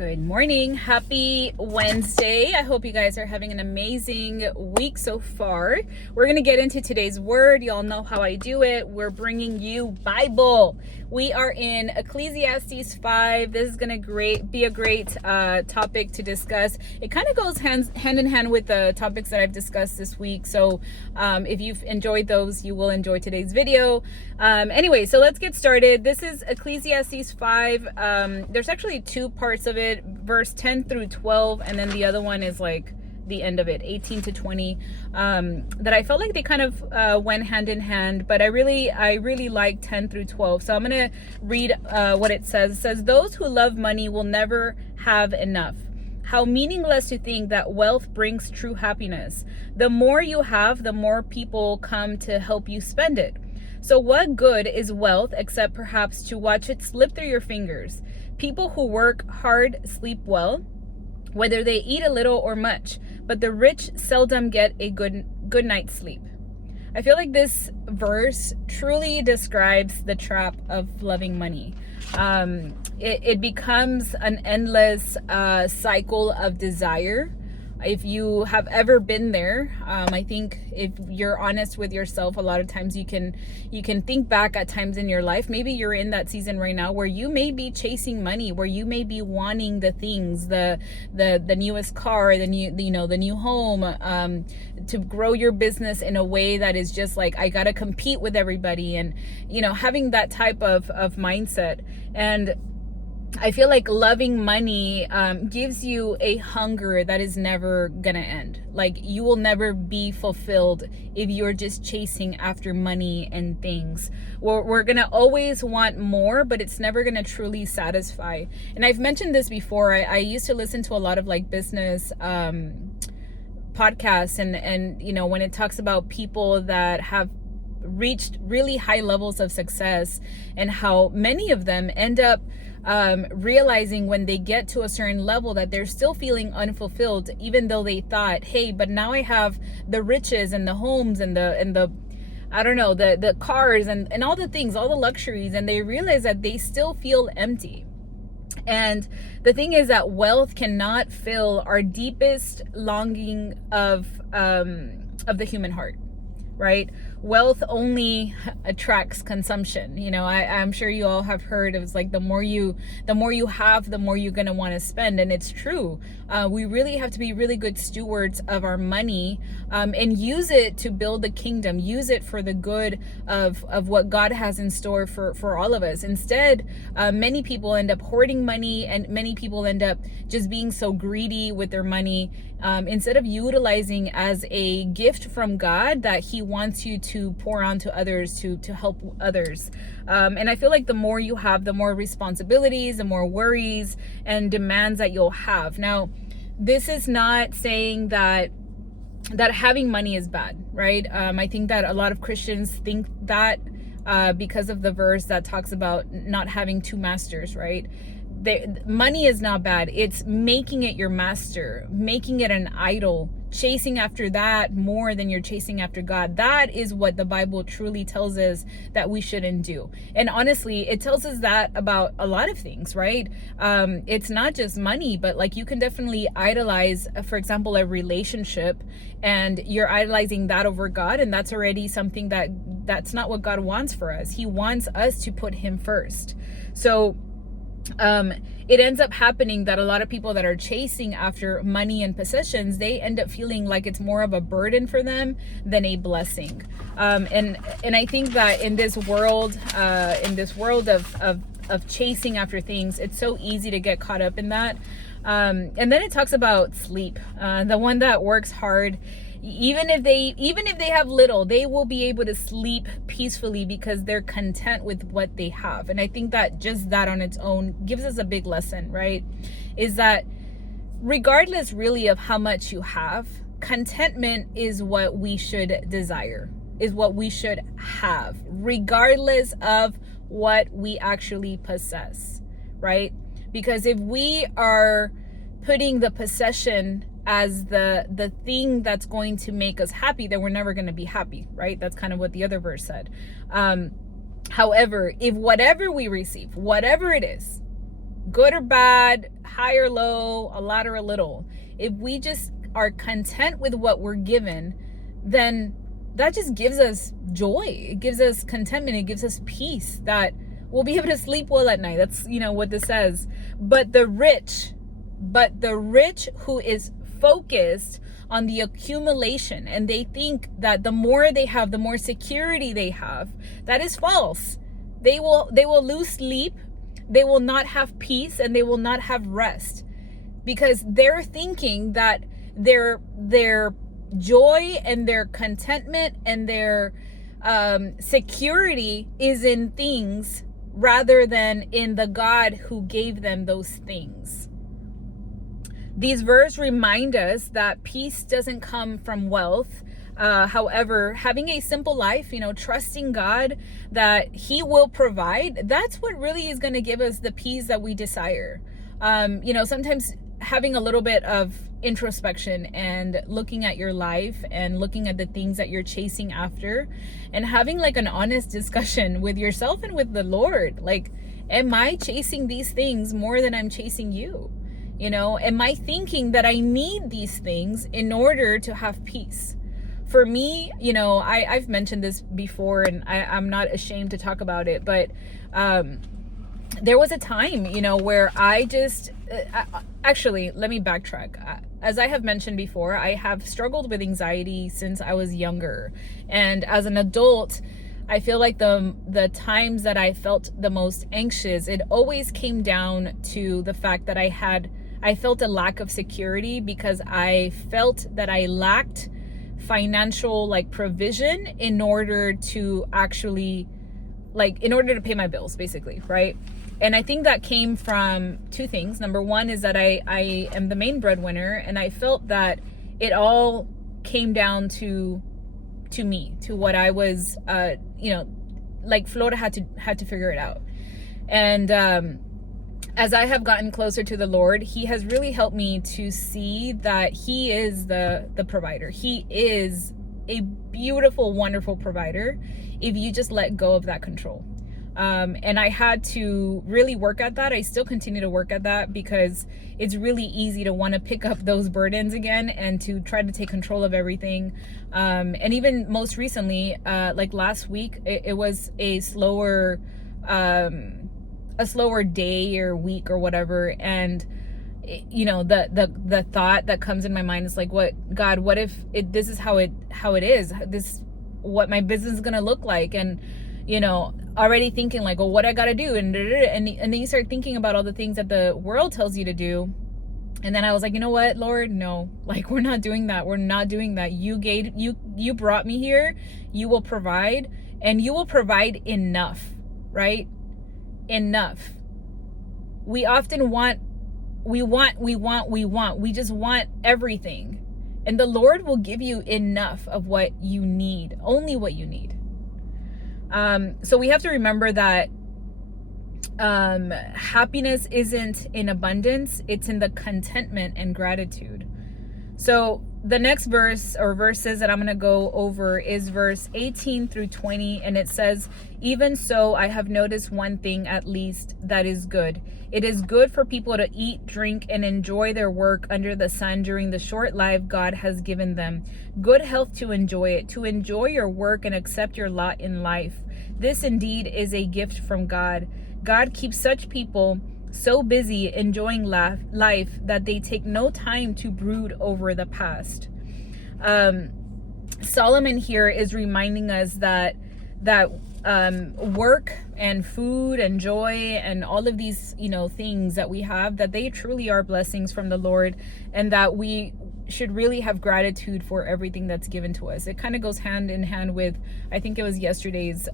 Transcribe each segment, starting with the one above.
Good morning. Happy Wednesday. I hope you guys are having an amazing week so far. We're going to get into today's word. Y'all know how I do it. We're bringing you Bible. We are in Ecclesiastes 5. This is going to be a great topic to discuss. It kind of goes hand in hand with the topics that I've discussed this week. So if you've enjoyed those, you will enjoy today's video. Anyway, so let's get started. This is Ecclesiastes 5. There's actually two parts of it, verse 10 through 12, and then the other one is like the end of it, 18 to 20, that I felt like they kind of went hand in hand, but I really like 10 through 12. So I'm going to read what it says. It says, "Those who love money will never have enough. How meaningless to think that wealth brings true happiness. The more you have, the more people come to help you spend it. So what good is wealth except perhaps to watch it slip through your fingers? People who work hard sleep well, whether they eat a little or much, but the rich seldom get a good night's sleep." I feel like this verse truly describes the trap of loving money. It becomes an endless cycle of desire. If you have ever been there, I think if you're honest with yourself, a lot of times you can think back at times in your life. Maybe you're in that season right now where you may be chasing money, where you may be wanting the things, the newest car, the new home, to grow your business in a way that is just like, I gotta compete with everybody, and having that type of mindset. And I feel like loving money gives you a hunger that is never gonna end. Like, you will never be fulfilled if you're just chasing after money and things. We're gonna always want more, but it's never gonna truly satisfy. And I've mentioned this before. I used to listen to a lot of like business podcasts, and when it talks about people that have reached really high levels of success, and how many of them end up realizing when they get to a certain level that they're still feeling unfulfilled, even though they thought, hey, but now I have the riches and the homes and the I don't know, the cars and all the things, all the luxuries, and they realize that they still feel empty. And the thing is that wealth cannot fill our deepest longing of the human heart, right? Wealth only attracts consumption. I'm sure you all have heard, it was like the more you have, the more you're going to want to spend. And it's true. We really have to be really good stewards of our money, and use it to build the kingdom, use it for the good of what God has in store for all of us. Instead, many people end up hoarding money, and many people end up just being so greedy with their money, instead of utilizing as a gift from God that He wants you to pour onto others, to help others. And I feel like the more you have, the more responsibilities, the more worries and demands that you'll have. Now, this is not saying that having money is bad, right? I think that a lot of Christians think that because of the verse that talks about not having two masters, right? Money is not bad. It's making it your master, making it an idol, chasing after that more than you're chasing after God. That is what the Bible truly tells us that we shouldn't do. And honestly, it tells us that about a lot of things, right? It's not just money, but like you can definitely idolize, for example, a relationship, and you're idolizing that over God. And that's already something that's not what God wants for us. He wants us to put Him first. So it ends up happening that a lot of people that are chasing after money and possessions, they end up feeling like it's more of a burden for them than a blessing. And I think that in this world of chasing after things, it's so easy to get caught up in that. And then it talks about sleep. The one that works hard, even if they have little, they will be able to sleep peacefully because they're content with what they have. And I think that just that on its own gives us a big lesson, right? Is that regardless really of how much you have, contentment is what we should desire, is what we should have, regardless of what we actually possess, right? Because if we are putting the possession as the thing that's going to make us happy, then we're never going to be happy, right? That's kind of what the other verse said. However, if whatever we receive, whatever it is, good or bad, high or low, a lot or a little. If we just are content with what we're given, then that just gives us joy. It gives us contentment. It gives us peace that we'll be able to sleep well at night. That's, what this says. But the rich who is focused on the accumulation, and they think that the more they have, the more security they have, that is false. They will lose sleep. They will not have peace, and they will not have rest, because they're thinking that their joy and their contentment and their security is in things rather than in the God who gave them those things. These verses remind us that peace doesn't come from wealth. However, having a simple life, trusting God that He will provide, that's what really is going to give us the peace that we desire. Sometimes having a little bit of introspection and looking at your life and looking at the things that you're chasing after, and having like an honest discussion with yourself and with the Lord. Like, am I chasing these things more than I'm chasing you? Am I thinking that I need these things in order to have peace? For me, I've mentioned this before, and I'm not ashamed to talk about it, but there was a time, where I just, actually, let me backtrack. As I have mentioned before, I have struggled with anxiety since I was younger. And as an adult, I feel like the times that I felt the most anxious, it always came down to the fact that I felt a lack of security, because I felt that I lacked financial provision in order to actually in order to pay my bills, basically, right? And I think that came from two things. Number one is that I am the main breadwinner, and I felt that it all came down to me, to what I was Flora had to figure it out. And as I have gotten closer to the Lord, He has really helped me to see that He is the provider. He is a beautiful, wonderful provider if you just let go of that control. And I had to really work at that. I still continue to work at that, because it's really easy to want to pick up those burdens again and to try to take control of everything. And even most recently, last week, it was a slower day or week or whatever, and the thought that comes in my mind is like, what if this is how it is, this what my business is gonna look like, and already thinking like, well, what I gotta do, and then you start thinking about all the things that the world tells you to do. And then I was like, you know what, Lord, no, we're not doing that. You brought me here. You will provide, and you will provide enough, right? Enough. We often we just want everything, and the Lord will give you enough of what you need, only what you need. So we have to remember that happiness isn't in abundance, it's in the contentment and gratitude. So the next verse or verses that I'm going to go over is verse 18 through 20. And it says, even so, I have noticed one thing at least that is good. It is good for people to eat, drink, and enjoy their work under the sun during the short life God has given them. Good health to enjoy it, to enjoy your work and accept your lot in life. This indeed is a gift from God. God keeps such people so busy enjoying life that they take no time to brood over the past. Solomon here is reminding us that work and food and joy and all of these things that we have, that they truly are blessings from the Lord, and that we should really have gratitude for everything that's given to us. It kind of goes hand in hand with, I think it was yesterday's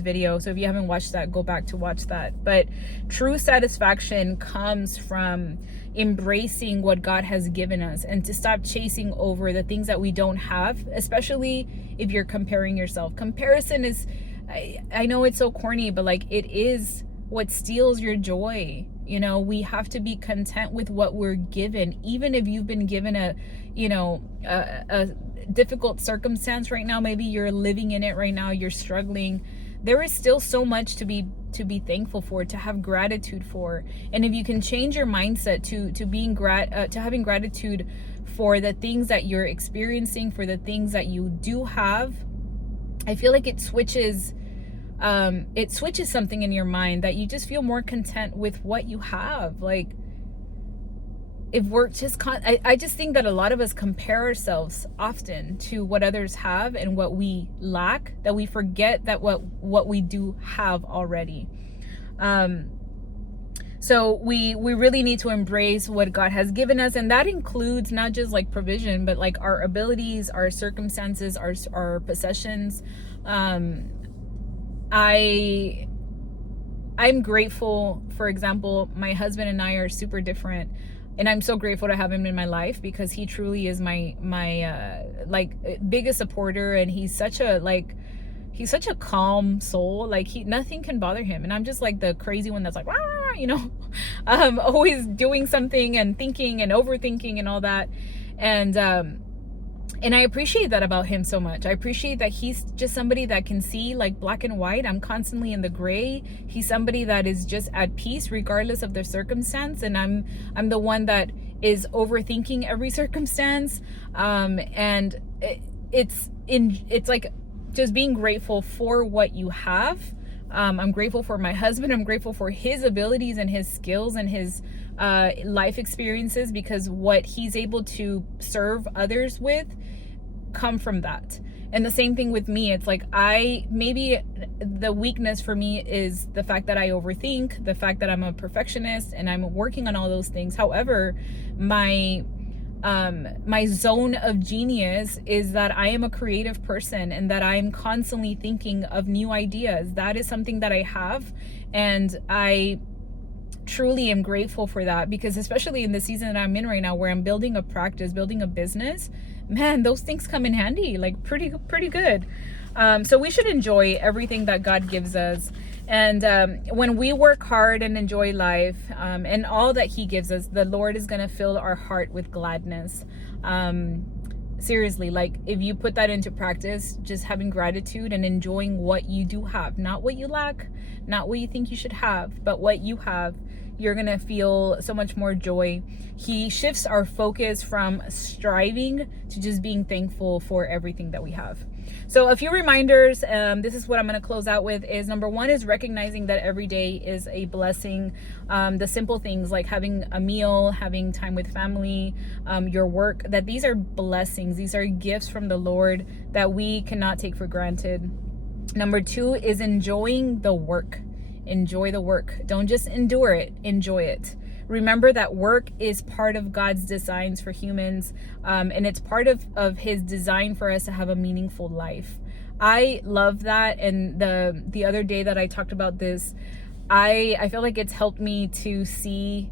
video. So if you haven't watched that, go back to watch that. But true satisfaction comes from embracing what God has given us, and to stop chasing over the things that we don't have, especially if you're comparing yourself. Comparison is, I know it's so corny, but it is what steals your joy. We have to be content with what we're given, even if you've been given a difficult circumstance right now. Maybe you're living in it right now, you're struggling. There is still so much to be to be thankful for, to have gratitude for. And if you can change your mindset to being to having gratitude for the things that you're experiencing, for the things that you do have, I feel like it switches something in your mind, that you just feel more content with what you have. Like, if we're just I just think that a lot of us compare ourselves often to what others have and what we lack, that we forget that what we do have already. So we really need to embrace what God has given us, and that includes not just like provision, but like our abilities, our circumstances, our possessions. I'm grateful. For example, my husband and I are super different, and I'm so grateful to have him in my life, because he truly is my like biggest supporter, and he's such a calm soul. Like, nothing can bother him, and I'm just like the crazy one that's like, rah, you know, always doing something and thinking and overthinking and all that. And I appreciate that about him so much. I appreciate that he's just somebody that can see like black and white. I'm constantly in the gray. He's somebody that is just at peace regardless of their circumstance, and I'm the one that is overthinking every circumstance. And it's like just being grateful for what you have. I'm grateful for my husband. I'm grateful for his abilities and his skills and his life experiences, because what he's able to serve others with come from that. And the same thing with me. It's like, maybe the weakness for me is the fact that I overthink, the fact that I'm a perfectionist, and I'm working on all those things. However, my zone of genius is that I am a creative person, and that I am constantly thinking of new ideas. That is something that I have, and I truly am grateful for that, because especially in the season that I'm in right now, where I'm building a practice, building a business, man, those things come in handy, like pretty good. So we should enjoy everything that God gives us. And when we work hard and enjoy life, and all that he gives us, the Lord is going to fill our heart with gladness. Seriously, like, if you put that into practice, just having gratitude and enjoying what you do have, not what you lack, not what you think you should have, but what you have, you're going to feel so much more joy. He shifts our focus from striving to just being thankful for everything that we have. So a few reminders, this is what I'm going to close out with, is number one is recognizing that every day is a blessing. The simple things like having a meal, having time with family, your work, that these are blessings. These are gifts from the Lord that we cannot take for granted. Number two is enjoying the work. Enjoy the work. Don't just endure it, enjoy it. Remember that work is part of God's designs for humans, and it's part of his design for us to have a meaningful life. I love that. And the other day that I talked about this, I feel like it's helped me to see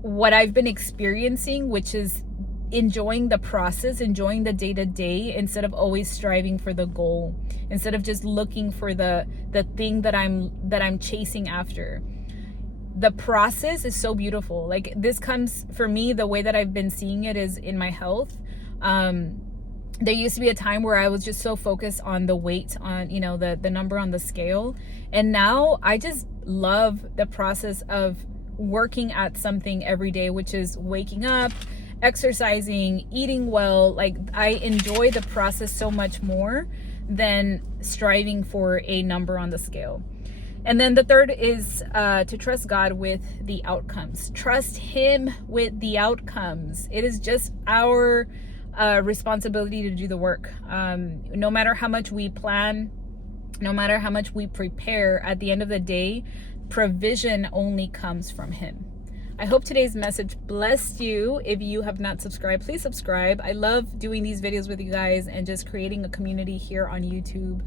what I've been experiencing, which is enjoying the process, enjoying the day-to-day, instead of always striving for the goal, instead of just looking for the thing that I'm chasing after. The process is so beautiful. Like, this comes, for me, the way that I've been seeing it is in my health. There used to be a time where I was just so focused on the weight, on, you know, the number on the scale. And now I just love the process of working at something every day, which is waking up, exercising, eating well. Like, I enjoy the process so much more than striving for a number on the scale. And then the third is to trust God with the outcomes. Trust him with the outcomes. It is just our responsibility to do the work. No matter how much we plan, no matter how much we prepare, at the end of the day, provision only comes from him. I hope today's message blessed you. If you have not subscribed, please subscribe. I love doing these videos with you guys and just creating a community here on YouTube.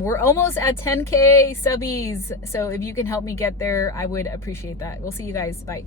We're almost at 10K subbies, so if you can help me get there, I would appreciate that. We'll see you guys. Bye.